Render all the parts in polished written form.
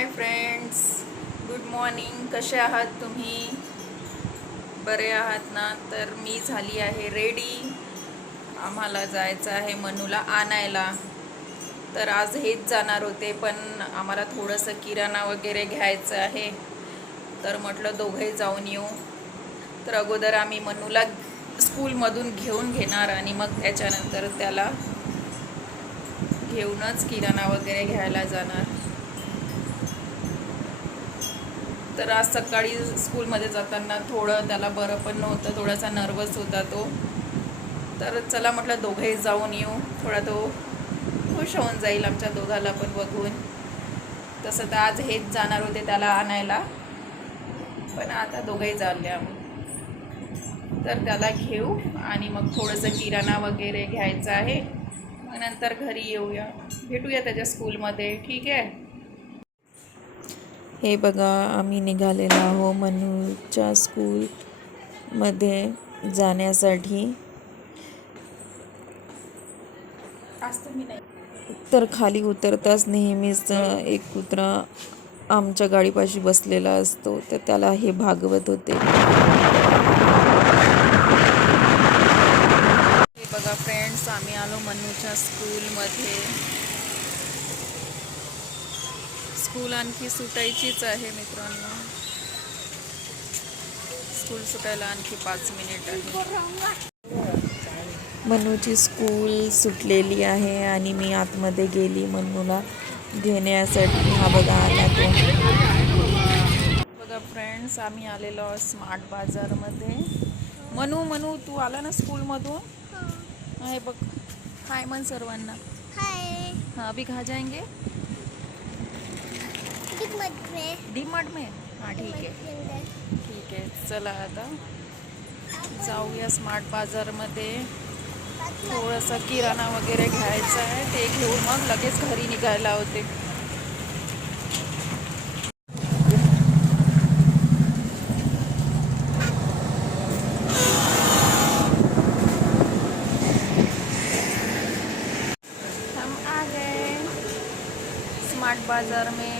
Hi friends, good morning. कसे आहात तुम्ही? बरे आहात ना? तर मी झाली आहे रेडी. आम्हाला जायचं आहे मनूला आणायला. तर आज हेच जाणार होते, पण आम्हाला थोडंसं किराणा वगैरे घ्यायचं आहे. तर म्हटलं दोघंही जाऊन येऊ. तर अगोदर आम्ही मनूला स्कूलमधून घेऊन घेणार आणि मग त्याच्यानंतर त्याला घेऊनच किराणा वगैरे घ्यायला जाणार. तर आज सकाळी स्कूलमध्ये जाताना थोडं त्याला बरं पण नव्हतं, थोडासा नर्वस होता तो. तर चला म्हटलं दोघंही जाऊन येऊ, थोडा तो खुश होऊन जाईल आमच्या दोघाला पण बघून. तसं तर आज हेच जाणार होते त्याला आणायला, पण आता दोघंही चालले आम्ही. तर त्याला घेऊ आणि मग थोडंसं किराणा वगैरे घ्यायचं आहे. मग नंतर घरी येऊया, भेटूया त्याच्या स्कूलमध्ये. ठीक आहे. हे बघा, आम्ही निघालेलो आहो मनूच्या स्कूलमध्ये जाण्यासाठी. तर खाली उतरताच नेहमीच एक कुत्रा आमच्या गाडीपाशी बसलेला असतो, तर त्याला हे भागवत होते. हे बघा फ्रेंड्स, आम्ही आलो मनूच्या स्कूलमध्ये. स्कूल आणखी सुटायचीच आहे मित्रांनो. स्कूल सुटायला आणखी 5 मिनिट आहे. मनूची स्कूल सुटलेली आहे आणि मी आतमध्ये गेली मनूला घेण्यासाठी. हा बघा आला तो. बघा फ्रेंड्स, आम्ही आलेलो स्मार्ट बाजारमध्ये. मनू तू आला ना स्कूलमधून? हे बघ, हाय मन सर्वांना. हाय. हाँ, अभी कहाँ जाएंगे? डीमार्ट में. हाँ ठीक आहे. ठीक आहे, चला आता जाऊया स्मार्ट बाजारमध्ये. थोडंसं किराणा वगैरे घ्यायचं आहे, ते घेऊन मग लगेच घरी निघायला होते. हम आ गए स्मार्ट बाजार में.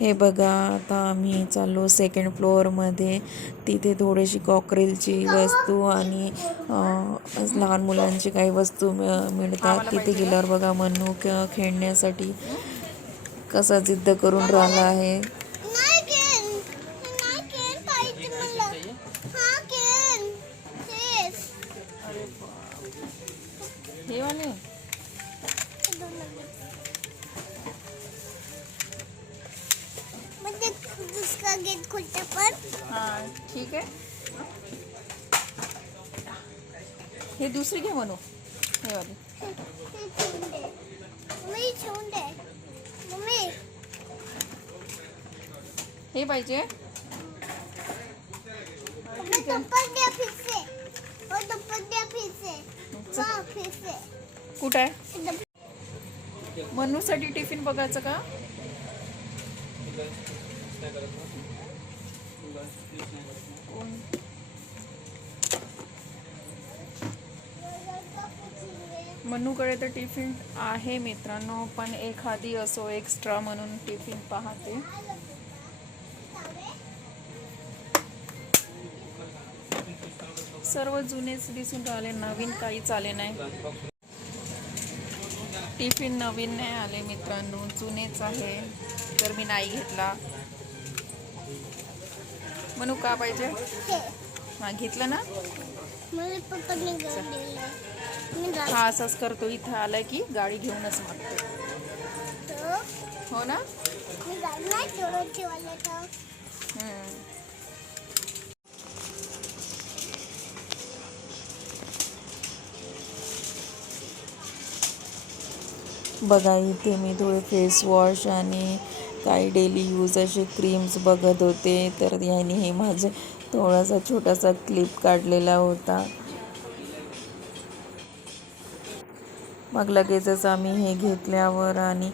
हे बघा, आता आम्ही चाललो सेकंड फ्लोअरमध्ये. तिथे थोडीशी कॉकरेलची वस्तू आणि लहान मुलांची काही वस्तू मिळतात. तिथे गेल्यावर बघा मनू खेळण्यासाठी कसा जिद्द करून राहिला आहे. हे वाले उसका गेट खुलता पर. हाँ ठीक आहे. हे दुसरी घे मनू, हे वाली. मम्मी हे पाहिजे. दुप्पट द्या फिर से. और दुप्पट द्या फिर से. वाह, फिर से. कुठं आहे? मनूसाठी टिफिन बघायचं का? मनूकडे तर टिफिन आहे मित्रांनो, पण एखादी असो एक्स्ट्रा म्हणून टिफिन पाहते. सर्व जुनेच दिसून राहिले, नवीन काहीच आले नाही. टिफिन नवीन नाही आले मित्रांनो, जुनेच आहे. तर मी नाही घेतला. मनू का पाहिजे? हा घेतलं ना. हा असाच करतो, इथं आलाय की गाडी घेऊनच मागतो. हो ना. बघा, इथे मी थोडे फेस वॉश आणि काही डेली यूज असे क्रीम्स बघत होते. तर याने हे माझं थोडासा छोटासा क्लिप काढलेला होता. मग लगेचच आम्ही हे घेतल्यावर आणि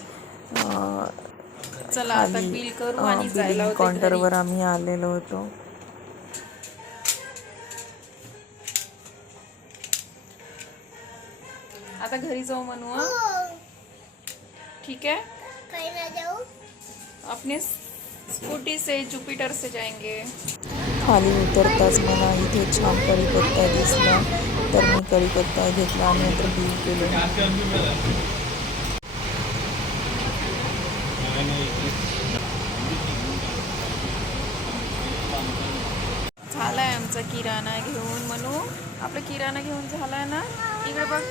चला आता खाली बिल करू आणि जायला बिलिंग होते घरी. काउंटरवर आम्ही आलेलो होतो. आता घरी जाऊ म्हणू हं? हो. ठीक है, काही ना जाऊ. अपने स्कूटी से जुपिटर से जाएंगे. खाली उतरताच मला इथे छान कढीपत्ता दिसला, तर मी कढीपत्ता घेतला आणि नंतर बिल केलं. झालाय आमचा किराणा घेऊन म्हणू. आपला किराणा घेऊन झालाय ना. इकडे बघ,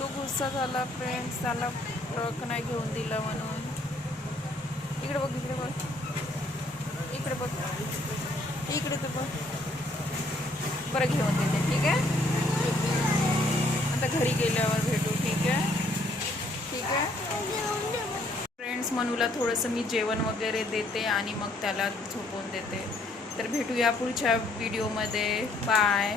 तो गुस्सा झाला फ्रेंड्स, त्याला ट्रक नाही घेऊन दिला म्हणून. इकडे बघ, इकडे बघ, इकडे बघ, इकडे तर बघ. बरं घेऊन देते, ठीक आहे. आता घरी गेल्यावर भेटू, ठीक आहे, ठीक आहे. फ्रेंड्स, मनूला थोडंसं मी जेवण वगैरे देते आणि मग त्याला झोपवून देते. तर भेटूया पुढच्या व्हिडिओमध्ये. बाय.